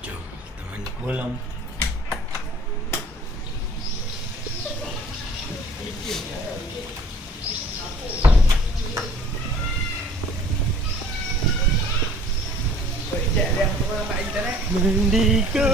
Jom kita mandi Bolam. Mandi ke?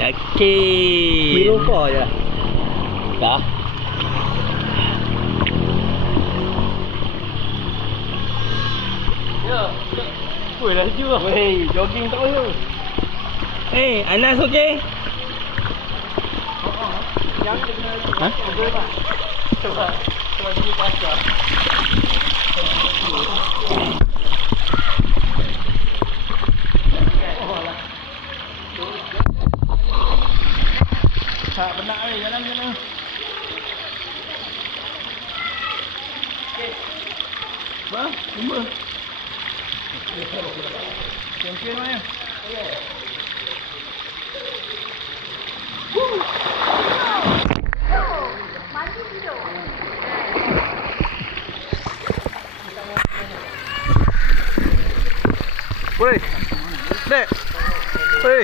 Yakin. Hero 4 je. Dah. Ya. Woi dah laju lah. Weh, jogging tak boleh. Eh, Anas okey? Yang dia kena laju. Ha? Cuba tak? Coba dulu pasal. Tak benar jalan. Bah, cuma. Champion mana? Woi Dek Woi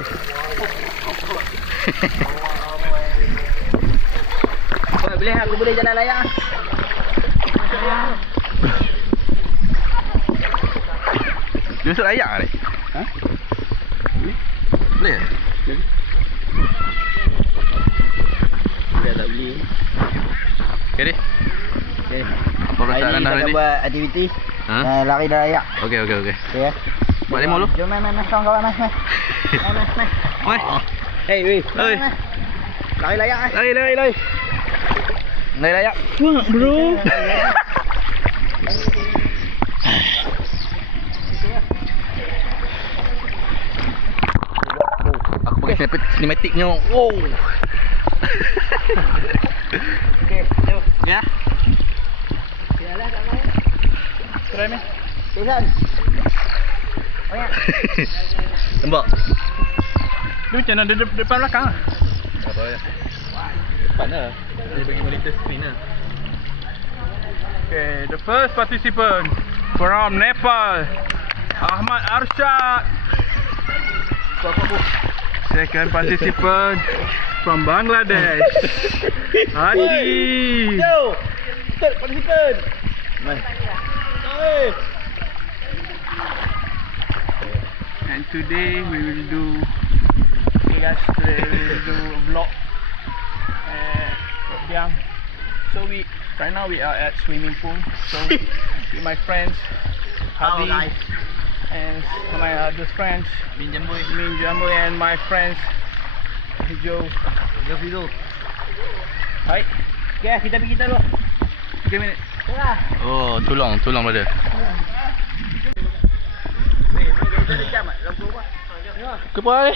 Aku boleh jalan layak. Dia masuk layak ni? Ha? Boleh? Dah tak beli. Okay deh. Okey. Apa perasaan anda hari kita ni? buat aktiviti Ha? lari dan layak. Okey. Okey ya. Buat lima dulu. Jom main kawan-kawan mas. Mas. Oi. Hey, weh. Oi. Lari layak mas. Lari layak. Wah, bro. Aku pakai cinematicnya. Wow. Okey, jom. Ya. Biarlah tak mau. Try ni. Tuhan. Banyak. Nampak? Dia macam mana depan belakang lah. Apa ya? Depan lah. Dia bagi monitor screen lah. Okay, the first participant from Nepal, Ahmad Arshad. Second participant from Bangladesh, Hadi. Yo. Third participant. Mai. Hey. And today we will do, okay guys, today we will do a vlog. Yeah. So right now we are at swimming pool. So with my friends, Hadi, and my other friends, Min Jamboy, and my friends, Joe. Hai. Okay, kita pergi dulu. 3 minit. Yalah. Oh, tulang brother. Ni kita ada jam ah. Lampu apa? Ke boy.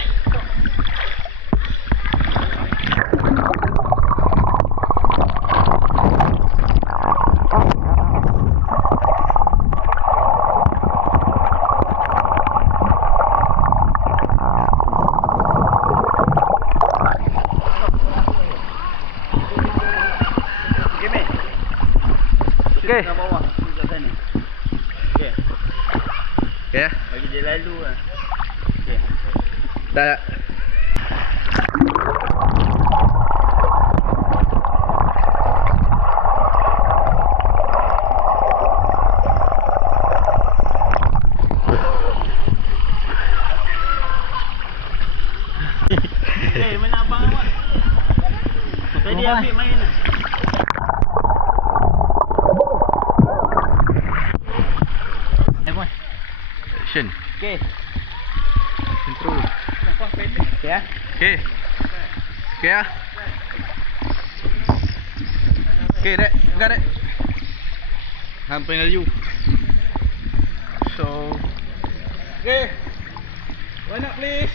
Okey. Kat bawah, kat sana. Okey. Ya. Bagi dia lalu ah. Okey. Dah. Eh, mana abang awak? Tadi ambil main lah. Action. Okey. Intro. Nampak pendek. Okey ah. Okey. Okey ah. Okey, dek. Enggak, dek. Sampai laju. So, okay. Why not please?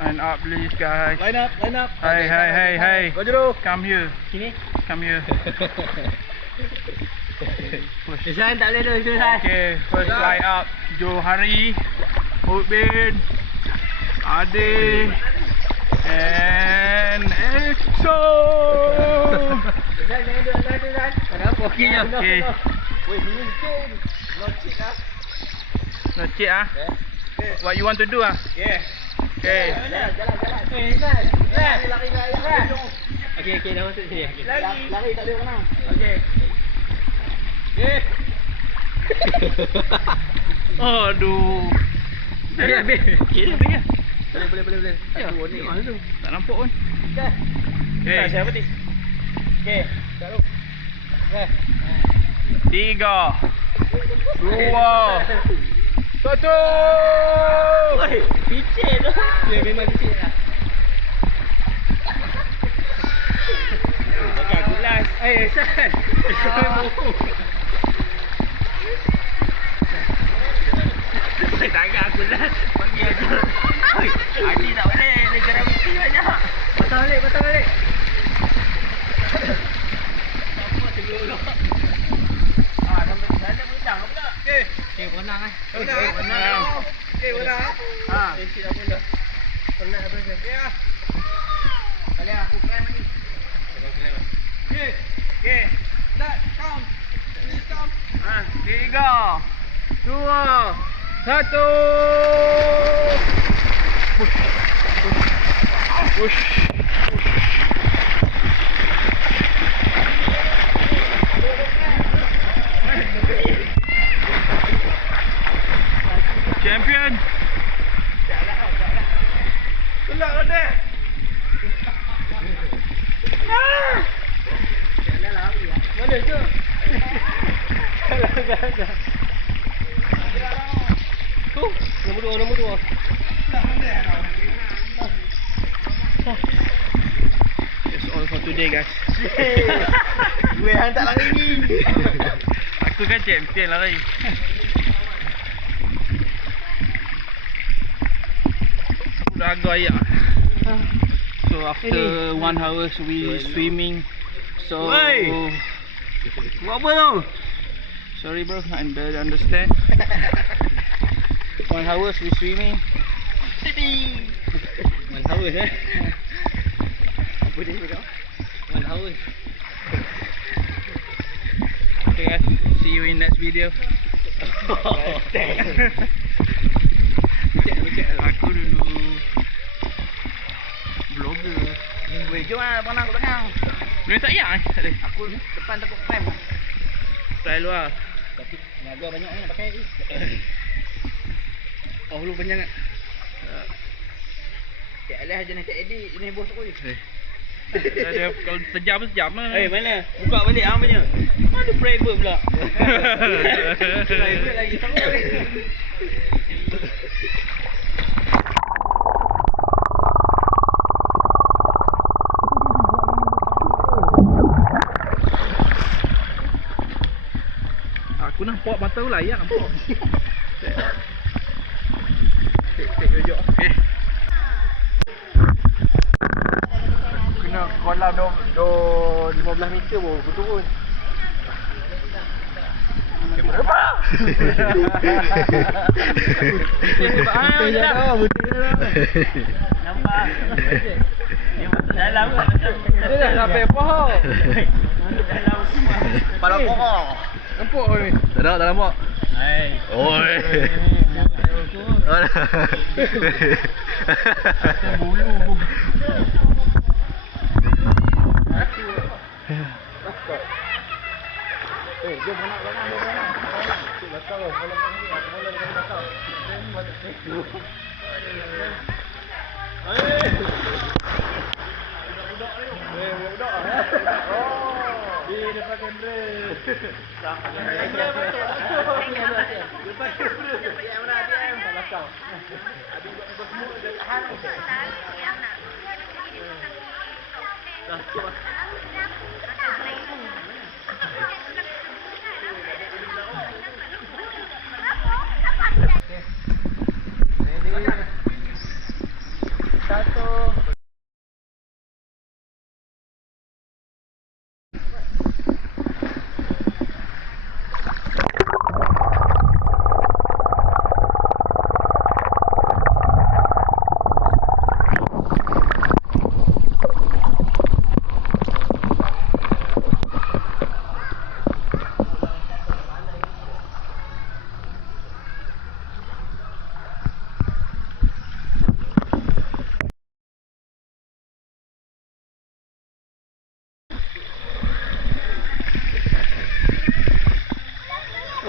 Line up please guys. Line up, line up. Hey. Go Jero. Come here. Sini. Come here. Izan tak boleh tu, Izan. Okay, first line up. Johari, Mubin, Ade, and EXO. Izan jangan duduk antara tu, Izan. Kenapa? Okay. Weh, ini sikit. No cheat ah. No cheat ah. What you want to do ah? Yeah. Okay. Jalan. Izan. Lari. Okey, dah masuk sini. Lari tak boleh renang. Okey. Aduh. Habis. Okey, habis. Boleh. Aduh, ni. Mana tu? Tak nampak pun. Dah. Okay. Siapa ni? Okey, taruh. Okay. 3, 2, 1. Oi, picit tu. Dia memang picit lah. Pakai gelas. San. Tak agak aku lah. Bagi aku. Oi, Adi tak boleh. Negara mesti banyak. Patah balik. Sampai sana puncang pula. Okey, renang eh. Renang. Okey, renang. Sesi dah mula. Penat apa ni? Okey ah. Kali aku climb ni. Okey. Start, count. Please count. 3, 2, 1. Push. Champion. Gelak kau deh. Jalan lari ya. Mana tu? Tu, nombor 2. That's all for today guys. Gue hang tak lari ni. Aku kan champion lari. Aku dah agak ayak. So after 1 hours we swimming. So Oi. Buat apa tu? sorry bro, I don't understand. 1 hours we swimming. 1 hours eh. Apa dia cakap? 1 hours. Okay guys, see you in next video. Aku dulu vlogger. Weh, jom ah, abang aku belakang. Ni tak payah eh? Tak boleh. Aku depan takut climb. Style luar. Tapi tenaga banyak ni nak pakai ni. Oh lu panjang tak? Cik Alah jenis Cik Eddie, jenis bos aku ni. Dia kalau sejam lah. Mana? Buka balik hang punya. Ada private pula. Private lagi sama. Aku nampak mata tu layak nampak. Okay. Kena kolam do 15 meter baru aku turun. Kamera apa? Nampak. Dia masuk dalam ke? Dia dah sampai pohon. Masuk dalam semua. Kepala pohon. Nampak ni. Tak nampak. Hai. Oi. Bulu. Jom berenang. Belakang kalau ni aku mula dengan belakang. Ni macam tu. Budak ni. Budak. Oh. Di depan kamera. Depan kamera. Belakang. Habis buat semua dah tahan.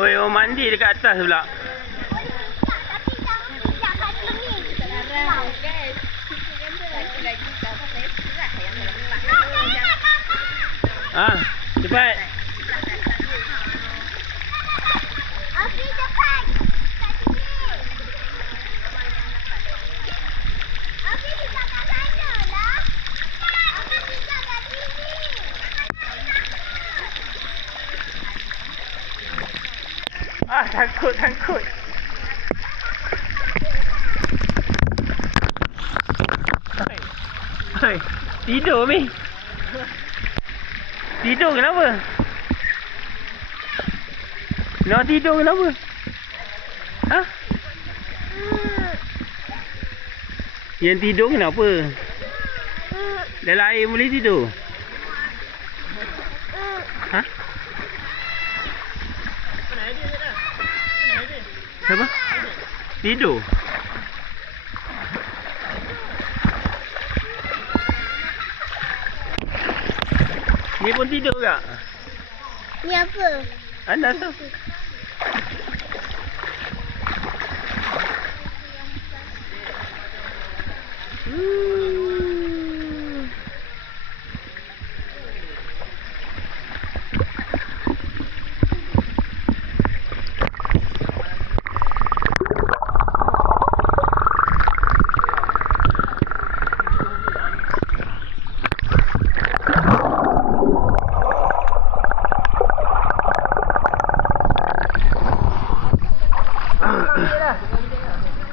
Oi, orang mandi dekat atas pula. Ah, cepat. Okey, cepat. Kat sini. Okey, kita kat sana lah. Okey, kita kat sini. Ah, takut. Hai, tidur Mi. Tidur kenapa? Nak tidur kenapa? Ha? Yang tidur kenapa? Dalam air boleh tidur? Ha? Siapa? Tidur? Ni pun tidur tak? Ni apa? Anda tu.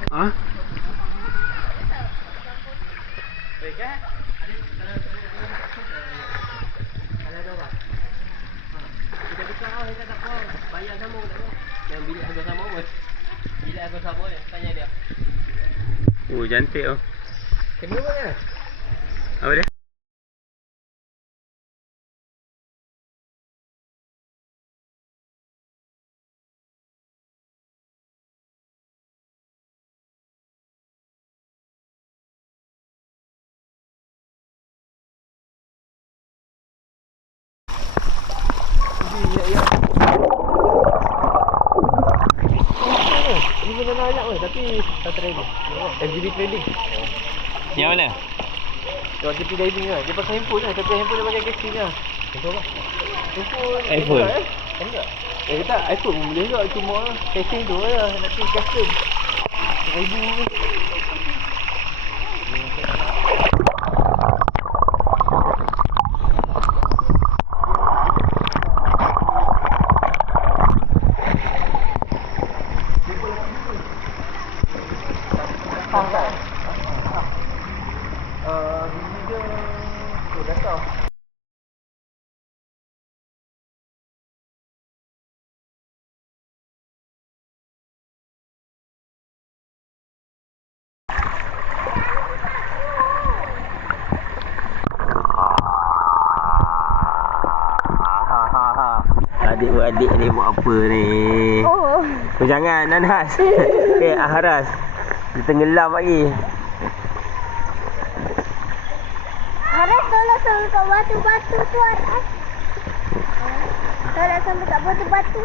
Ha? Oh, cantik oh. Kenapa dia? Apa dia? Ini pun nak ajak weh, tapi tak trading. FGB trading. Yang mana? Dia JP diving lah. Dia pakai handphone lah, tapi handphone dia pakai casing lah. Handphone apa? iPhone. Enggak. Tak, iPhone pun boleh juga. Cuma casing tu lah. Nanti custom. 1,000 Adik-adik ni buat apa ni? Oh. Kau jangan Nanas. Ahras. Dia tenggelam lagi. Aras tolong sampai kat batu-batu tu Aras. Tolong sampai kat batu-batu.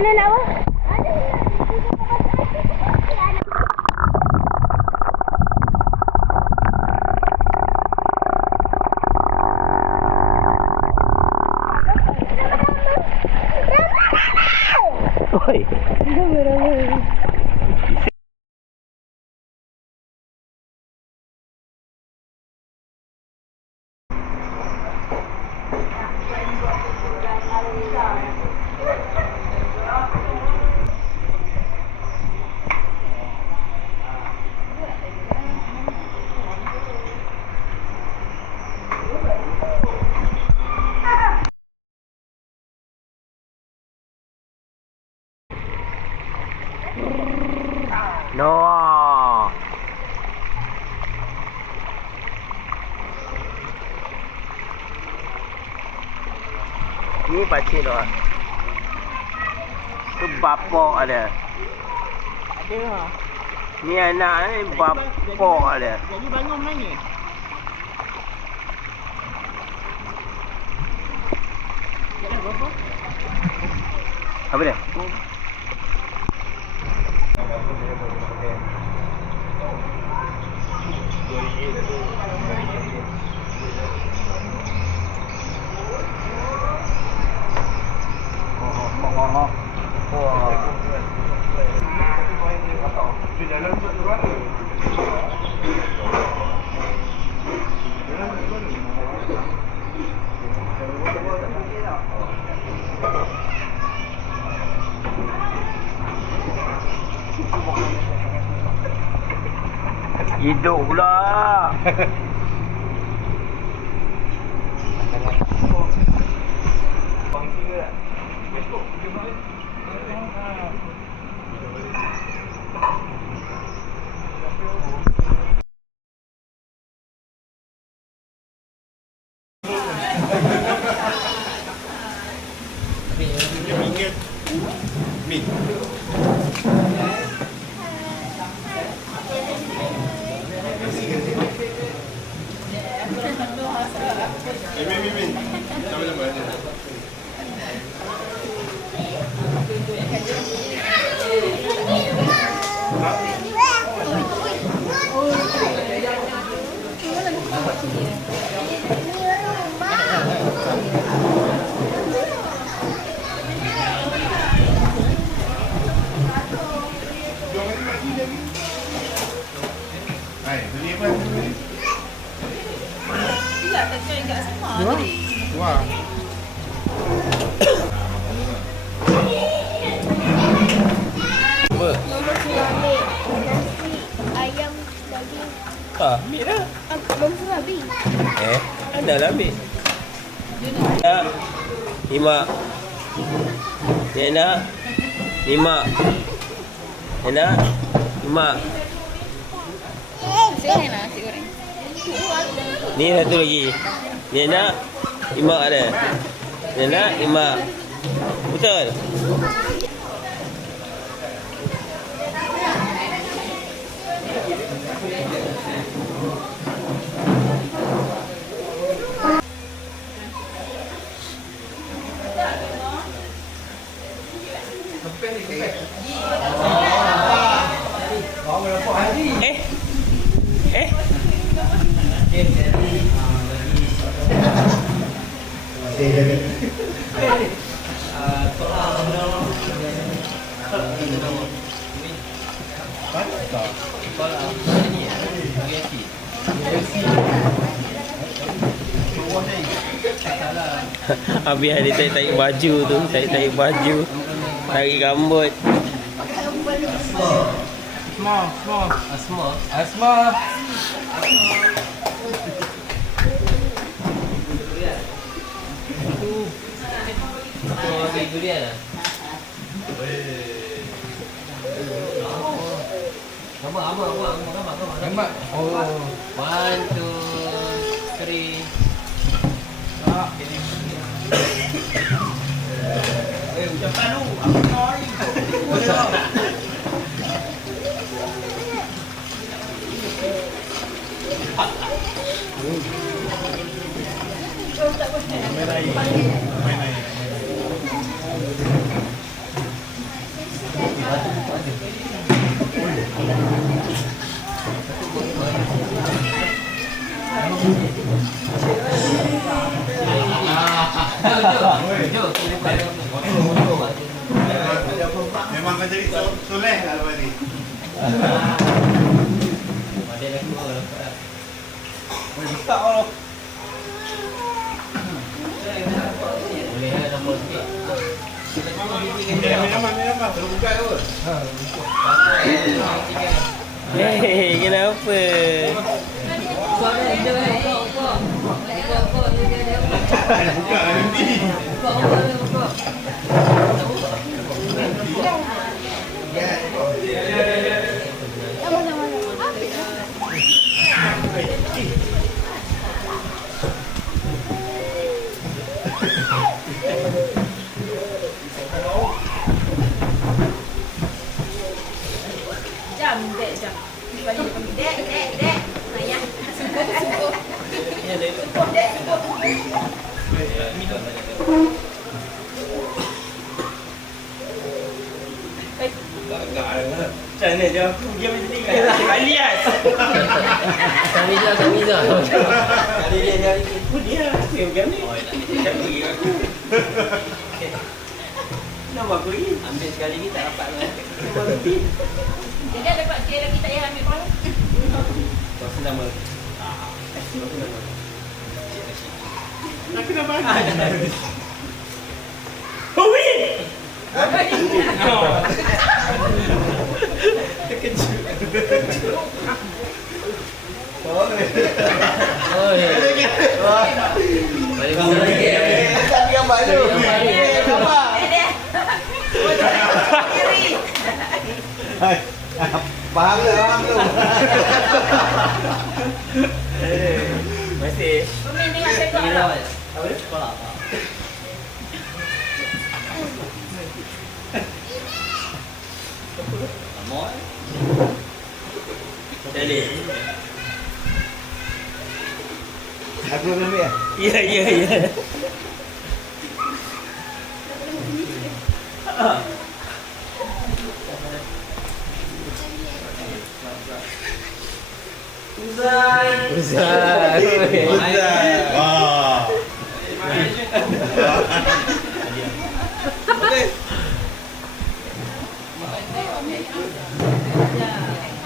Ana nak apa? Oi. No. Ni pakcik doa. Tu bapak dia. Ada lah. Ni anak ni bapak dia. Jadi bangun menangis. Apa dia? Hidup pula. Mama sudah ambil nasi, ayam, daging. Ambil dah. Mama sudah habis. Anda lah ambil. Ya. Lima. Nena. Lima. Nena. Lima. Nasi goreng. Ni satu lagi. Nena. Lima ada. Nena. Lima. Betul? Habis dia tarik baju tu, tarik baju, tarik rambut. Asma. Gambar. Oh. 1, 2, 3. Ucapkan lu. Aku nói. Memang kau jadi soleh lah lepas ni. Bisa Allah. Minum. Terus buka ke? Hei, kenapa? Buka nanti. Macam mana dia aku diam macam ni kan? Kali kan? Kali dia. Kali dia. Aku dia diam ni. Macam pergi kat aku. Nama aku lagi? Ambil sekali ni tak dapat lah. Jadi dapat kira lagi tak payah ambil kepala. Kau senang ber. Nak kena bagi. Howie! Oh ya. Tak gambar tu. Faham tu. Masih. Pemain dengan cakap lah. Apa dia? Sekolah. Amor. Jadi. Aku ambil ya. Ya. Uzai. Wah.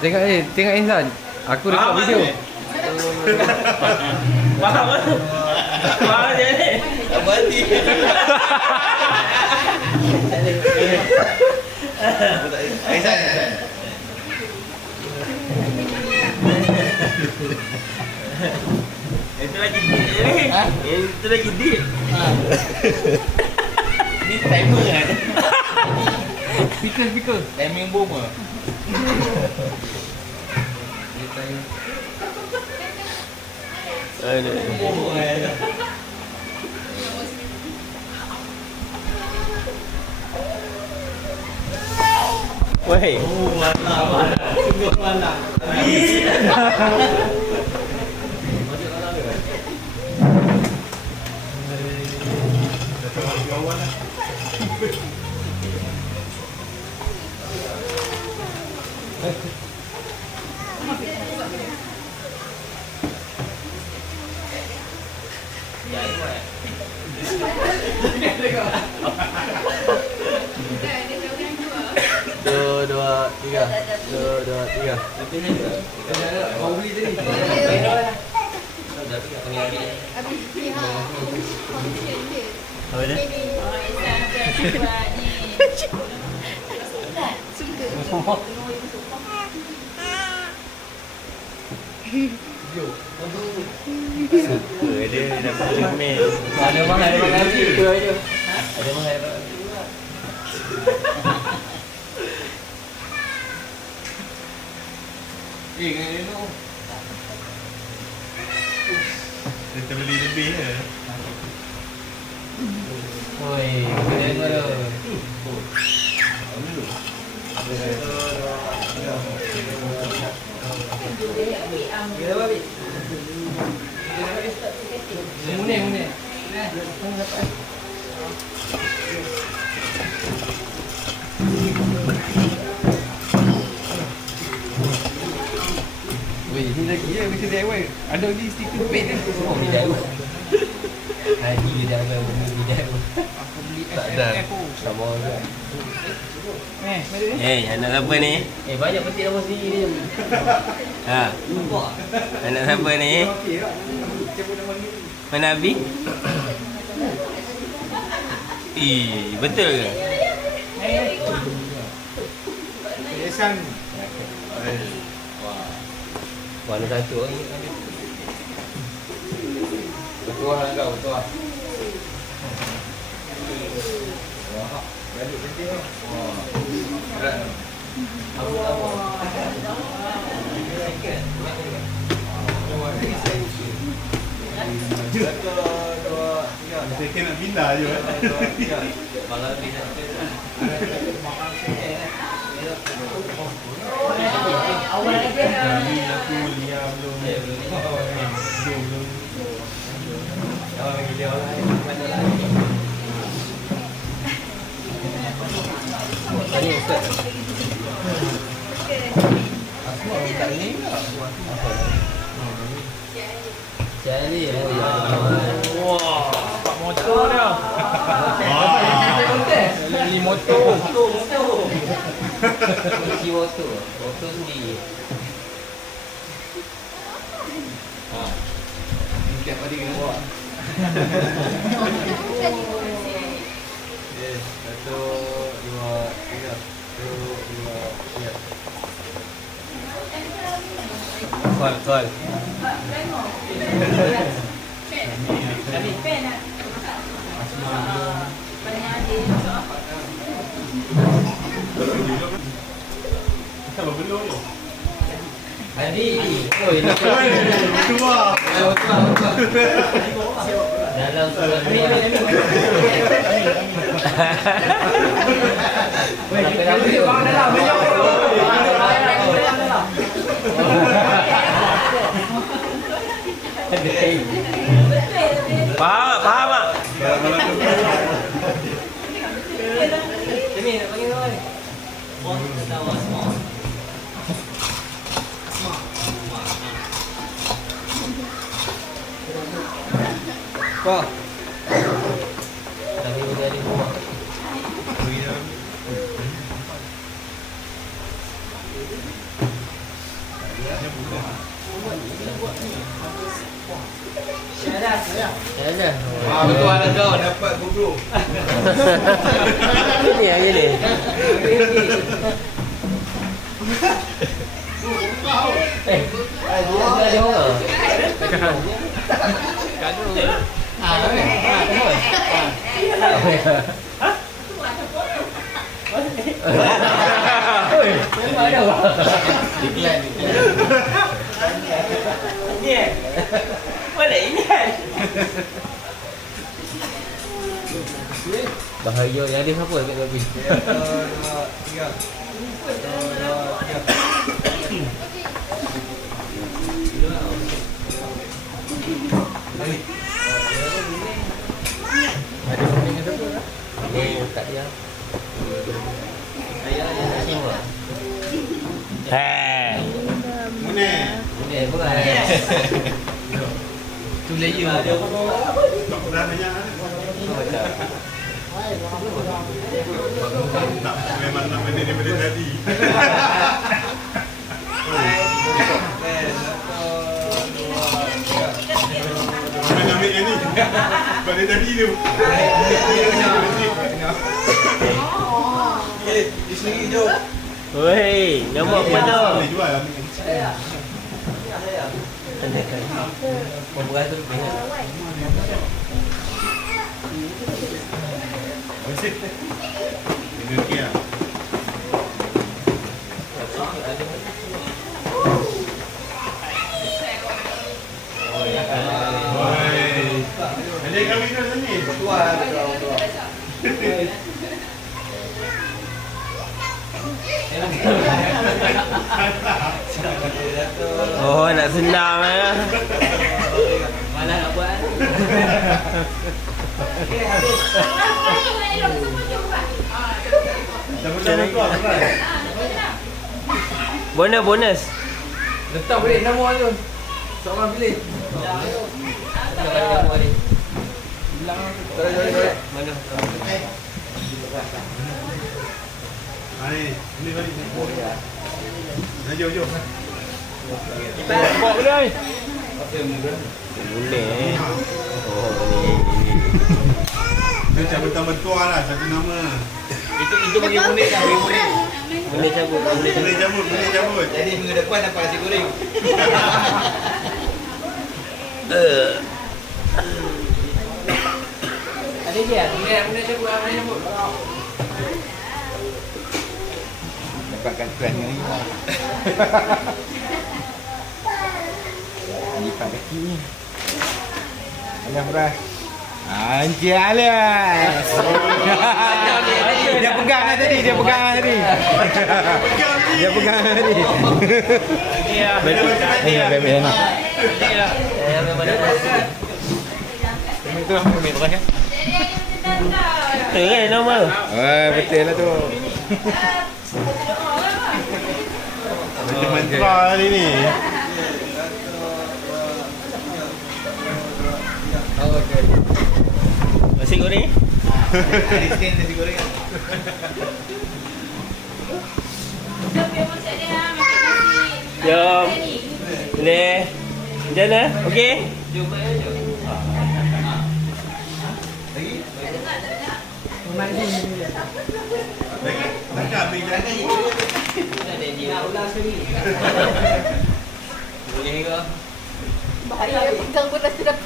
Tengok Insan. Aku rekod video. Faham tak? Faham je ni. Tak berhenti. Aisan. Itu lagi deep je ni. Itu lagi deep. Ni timer kan? Speaker. Timing bomber. Weh. Sungguh mana? Dua, tiga. Kau beli tadi. Habis pihak function dia. Apa dia? Dia dah bermain. Ada mangai video je. Ada mangai. Dengan tu. Kita beli lebih je. Oi, kena tu. Mune. Weh, ni lagi ya macam DIY. Ada lagi stiker bed ni. Oh, DIY. Haji DIY, DIY. Aku beli Tak ada. aku. Sama juga. Anak siapa ni? Banyak petik nama sendiri dia. Ha. Anak siapa ni? Mana Abi? Betul ke? Aisan. Mana satu lagi? Betul lah kau, betul lah. Wah, balik penting lah. Wah, berat. Aku tak apa. Saya nak pindah je. Malah pindah. Awal lagi. Aku liam belum. Belum. Ini Ustaz. Asma tak ni lah. Jadi ya. Wah, pak motor dia. Beli motor. Kunci motor. Motor sendiri. Tiap hari kena buat. Satu, dua, tiga. Satu, dua, tiga. Call. Kalau belum tu. Adi. Oi, nak Tua. dalam surat ni. Faham tak? Ini nak panggil kau ni. Kau. Tapi udah di rumah. Ada. Betul ada kau dapat GoPro. Ini yang ini. Dia ada orang. Iklan. Boleh ingat. Bahaya yang ada siapa kat tepi? Satu, dua, tiga. Ada kuning atau apa? Oh, tak dia. Ayah nak tengok. Mana? Ini bukan. Tu layer. Tak pernah banyak. Tak, memang nak benda daripada tadi. Mana ambil yang ni? Pada tadi tu. Di sini jom. Woi, nama apa tu? Boleh jual ambil yang ni. Memberat tu lebih. Ini okey lah. Ada kahwin dah sini? Tuan. Oh, nak senang eh. Malah nak buat. Sama-sama tu apa? Bonus. Letak balik nama tu. Seorang pilih. Mana? Ni balik. Jom. Bawa boleh. Boleh. Oh, ni. Dia cabutan bertuah lah satu nama. Itu bagi murid dah, bagi murid. Boleh cabut. Boleh cabut. Jadi minggu depan dapat nasi goreng. Ada dia. Murid cabut, murid cabut. Dapatkan tuan ni. Lipat kaki ni. Ayah beras. Anjir Alias. Dia pegang lah tadi. Dia pegang tadi. Ni lah. Memang ada. Itu ambil terus kan. Betul nama. Betul lah tu. Macam mantra hari ni. Nasi goreng. Ada sikit nasi goreng. Jom. Boleh. Macam mana? Okey? Takkan ambil jalan. Boleh ke? Bahaya pegang pun dah sudah.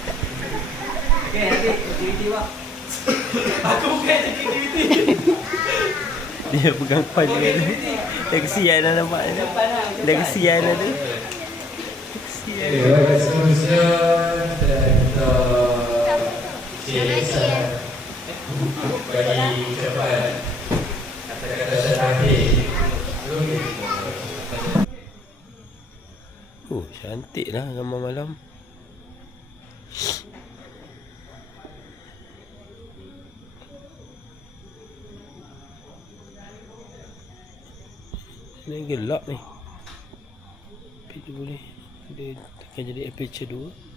Dia pegang pan dia tu. Dah kesian dah nampak dia. Dah kesian dah tu. Cantik lah gambar malam. Ni gelap ni. Tapi dia boleh. Dia akan jadi aperture 2.